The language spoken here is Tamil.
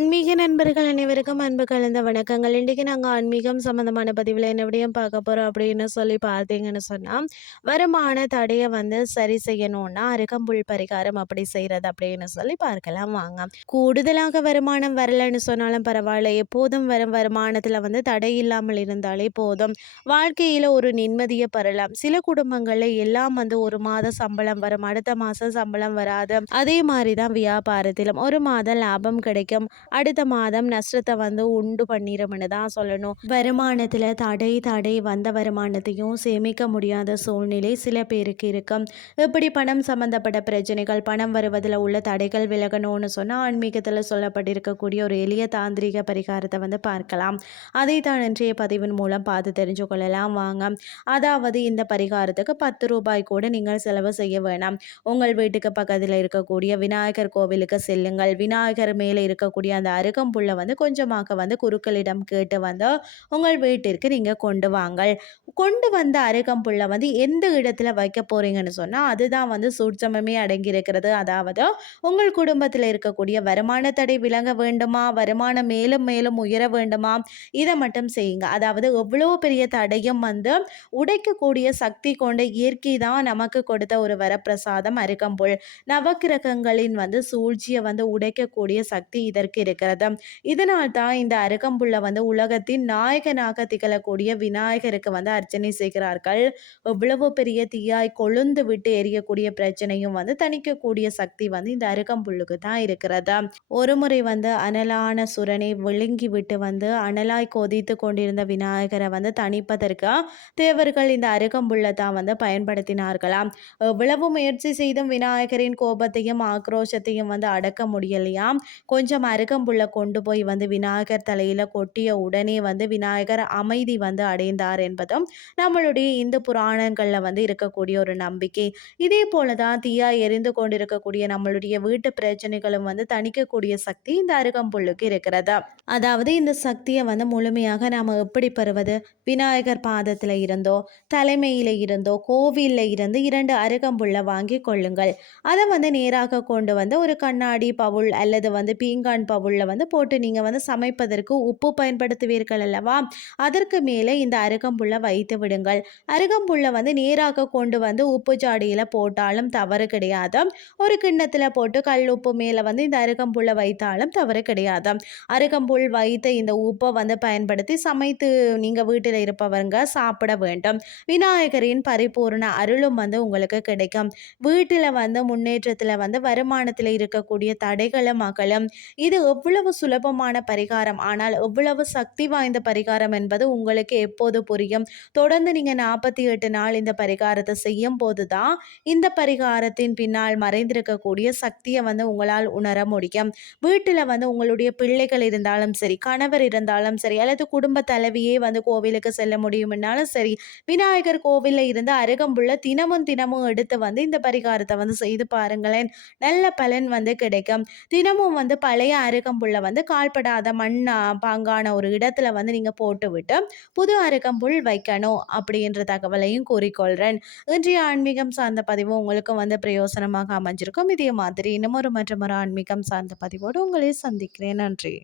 ஆன்மீக நண்பர்கள் அனைவருக்கும் அன்பு கலந்த வணக்கங்கள். இன்றைக்கி நாங்கள் ஆன்மீகம் சம்மந்தமான பதிவில் என்ன விடையும் பார்க்க போகிறோம் அப்படின்னு சொல்லி பார்த்தீங்கன்னு சொன்னால் வருமான தடையை வந்து சரி செய்யணும்னா அருகம்புல் பரிகாரம் அப்படி செய்கிறது அப்படின்னு சொல்லி பார்க்கலாம். வாங்க. கூடுதலாக வருமானம் வரலன்னு சொன்னாலும் பரவாயில்ல. எப்போதும் வரும் வருமானத்தில் வந்து தடை இல்லாமல் இருந்தாலே போதும். வாழ்க்கையில் ஒரு நிம்மதியை பெறலாம். சில குடும்பங்களில் எல்லாம் வந்து ஒரு மாத சம்பளம் வரும். அடுத்த மாதம் சம்பளம் வராது. அதே மாதிரி தான் வியாபாரத்திலும் ஒரு மாதம் லாபம் கிடைக்கும். அடுத்த மாதம் நஷ்டத்தை வந்து உண்டு பண்ணிடும்னு தான் சொல்லணும். வருமானத்தில் தடை தடை வந்த வருமானத்தையும் சேமிக்க முடியாத சூழ்நிலை சில பேருக்கு இருக்கும். இப்படி பணம் சம்பந்தப்பட்ட பிரச்சனைகள் பணம் வருவதில் உள்ள தடைகள் விலகணும்னு சொன்னால் ஆன்மீகத்தில் சொல்லப்பட்டிருக்கக்கூடிய ஒரு எளிய தாந்திரிக பரிகாரத்தை வந்து பார்க்கலாம். அதை தான் இன்றைய பதிவின் மூலம் பார்த்து தெரிஞ்சு கொள்ளலாம். வாங்க. அதாவது இந்த பரிகாரத்துக்கு பத்து ரூபாய் கூட நீங்கள் செலவு செய்ய வேணாம். உங்கள் வீட்டுக்கு பக்கத்தில் இருக்கக்கூடிய விநாயகர் கோவிலுக்கு செல்லுங்கள். விநாயகர் மேலே இருக்கக்கூடிய இருக்கக்கூடிய அந்த அருகம்புல்லை வந்து கொஞ்சமாக வந்து குருக்களிடம் கேட்டு வந்து உங்கள் வீட்டிற்கு நீங்கள் கொண்டு வாங்கள். கொண்டு வந்த அருகம்புல்லை வந்து எந்த இடத்துல வைக்க போகிறீங்கன்னு சொன்னால் அதுதான் வந்து சூட்சமே அடங்கியிருக்கிறது. அதாவது உங்கள் குடும்பத்தில் இருக்கக்கூடிய வருமான தடை விளங்க வேண்டுமா? வருமானம் மேலும் மேலும் உயர வேண்டுமா? இதை மட்டும் செய்யுங்க. அதாவது எவ்வளோ பெரிய தடையும் வந்து உடைக்கக்கூடிய சக்தி கொண்ட இயற்கை தான் நமக்கு கொடுத்த ஒரு வரப்பிரசாதம் அருகம்புல் நவக்கிரகங்களின் வந்து சூழ்ச்சியை வந்து உடைக்கக்கூடிய சக்தி இதற்கு இதற்கு இருக்கிறது இதனால் தான் இந்த அருகம்புல்ல வந்து உலகத்தின் நாயகனாக திகழக்கூடிய விநாயகருக்கு வந்து அர்ச்சனை செய்கிறார்கள். இவ்வளவு பெரிய தீயாய் கொழுந்து விட்டு எரியக்கூடிய பிரச்சனையும் வந்து தணிக்கக்கூடிய சக்தி வந்து இந்த அருகம்புல்லுக்கு தான் இருக்கிறது. ஒரு முறை வந்து அனலான சுரனை விழுங்கி விட்டு வந்து அனலாய் கொதித்து கொண்டிருந்த விநாயகரை வந்து தணிப்பதற்கு தேவர்கள் இந்த அருகம்புல்லை தான் வந்து பயன்படுத்தினார்களாம் எவ்வளவு முயற்சி செய்தும் விநாயகரின் கோபத்தையும் ஆக்ரோஷத்தையும் வந்து அடக்க முடியலையாம் கொஞ்சம் அருகம் அருகம்புல்லை கொண்டு போய் வந்து விநாயகர் தலையில் கொட்டிய உடனே வந்து விநாயகர் அமைதி வந்து அடைந்தார் என்பதும் நம்மளுடைய இந்து புராணங்களில் வந்து இருக்கக்கூடிய ஒரு நம்பிக்கை. இதே போல தான் தீயா எரிந்து கொண்டிருக்கக்கூடிய நம்மளுடைய வீட்டு பிரச்சனைகளும் வந்து தணிக்கக்கூடிய சக்தி இந்த அருகம்புல்லுக்கு இருக்கிறது. அதாவது இந்த சக்தியை வந்து முழுமையாக நாம் எப்படி பெறுவது? விநாயகர் பாதத்தில் இருந்தோ தலைமையில் இருந்தோ கோவிலில் இருந்து இரண்டு அருகம்புல்லை வாங்கி கொள்ளுங்கள். அதை வந்து நேராக கொண்டு வந்து ஒரு கண்ணாடி பவுல் அல்லது வந்து பீங்கான் பவுல் பவுலில் வந்து போட்டு நீங்கள் வந்து சமைப்பதற்கு உப்பு பயன்படுத்துவீர்கள் அல்லவா? அதற்கு மேலே இந்த அருகம்புல்லை வைத்து விடுங்கள். அருகம்புல்லை வந்து நேராக கொண்டு வந்து உப்பு ஜாடியில் போட்டாலும் தவறு கிடையாது. ஒரு கிண்ணத்தில் போட்டு கல் உப்பு மேலே வந்து இந்த அருகம்புல்லை வைத்தாலும் தவறு கிடையாது. அருகம்புல் வைத்த இந்த உப்பை வந்து பயன்படுத்தி சமைத்து நீங்கள் வீட்டில் இருப்பவங்க சாப்பிட வேண்டும். விநாயகரின் பரிபூர்ண அருளும் வந்து உங்களுக்கு கிடைக்கும். வீட்டில் வந்து முன்னேற்றத்தில் வந்து வருமானத்தில் இருக்கக்கூடிய தடைகளும் அகலும். இது எவ்வளவு சுலபமான பரிகாரம் ஆனால் எவ்வளவு சக்தி வாய்ந்த பரிகாரம் என்பது உங்களுக்கு எப்போது புரியும்? தொடர்ந்து நீங்கள் நாற்பத்தி எட்டு நாள் இந்த பரிகாரத்தை செய்யும் போது தான் இந்த பரிகாரத்தின் பின்னால் மறைந்திருக்கக்கூடிய சக்தியை வந்து உங்களால் உணர முடியும். வீட்டில் வந்து உங்களுடைய பிள்ளைகள் இருந்தாலும் சரி கணவர் இருந்தாலும் சரி அல்லது குடும்ப தலைவியே வந்து கோவிலுக்கு செல்ல முடியும்னாலும் சரி விநாயகர் கோவிலில் இருந்து அருகம்புள்ள தினமும் தினமும் எடுத்து வந்து இந்த பரிகாரத்தை வந்து செய்து பாருங்களேன். நல்ல பலன் வந்து கிடைக்கும். தினமும் வந்து பழைய அருகம்புல்லை வந்து கால்படாத மண் பாங்கான ஒரு இடத்துல வந்து நீங்கள் போட்டுவிட்டு புது அருகம்புல் வைக்கணும் அப்படின்ற தகவலையும் கூறிக்கொள்கிறேன் இன்றைய ஆன்மீகம் சார்ந்த பதிவு உங்களுக்கும் வந்து பிரயோசனமாக அமைஞ்சிருக்கும். இதே மாதிரி இன்னும் ஒரு மற்றும் ஆன்மீகம் சார்ந்த பதிவோடு உங்களை சந்திக்கிறேன். நன்றி.